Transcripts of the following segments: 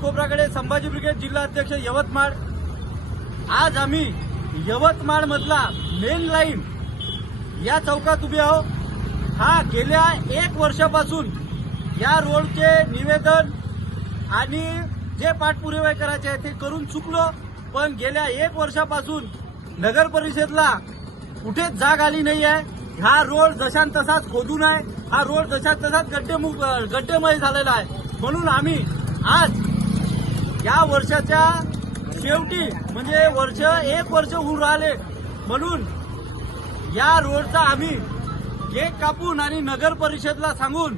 Khobragade Sambhaji Brigade जिल्हा अध्यक्ष यवतमाळ. आज आम्ही यवतमाळ मधला मेन लाईन या चौकात उभे आहो हा गेल्या एक वर्षापासून या रोडचे निवेदन आणि जे पाठपुरावे करायचे आहे ते करून चुकलो. पण गेल्या एक वर्षापासून नगर परिषदला कुठेच जाग आली नाही आहे हा रोड जशान तसाच खोदून आहे. हा रोड जशा तसाच गड्डेमुख गड्डेमय झालेला आहे. म्हणून आम्ही आज या वर्षाच्या शेवटी म्हणजे वर्ष एक वर्ष होऊन राहिले. म्हणून या रोडचा आम्ही केक कापून आणि नगर परिषदला सांगून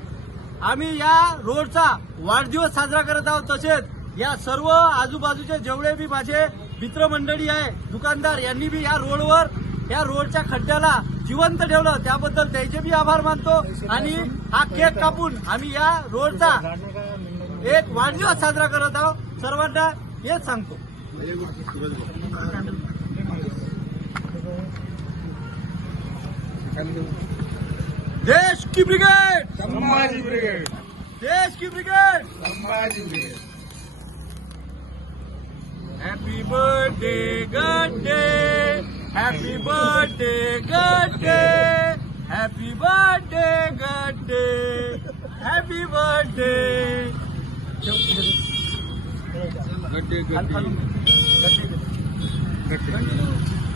आम्ही या रोडचा वाढदिवस साजरा करत आहोत. तसेच या सर्व आजूबाजूचे जेवढे बी माझे मित्रमंडळी आहे दुकानदार यांनी बी या रोडवर या रोडच्या खड्ड्याला जिवंत ठेवलं. त्याबद्दल त्याचे बी आभार मानतो. आणि हा केक कापून आम्ही या रोडचा एक वाढदिवस साजरा करत आहोत. सर्वांना हेच सांगतो. देश की ब्रिगेड! संभाजी ब्रिगेड. देश की brigade! Sambhaji brigade. Happy birthday Happy birthday, good day. Happy birthday, good day. Happy birthday. Good day, good day. Good day.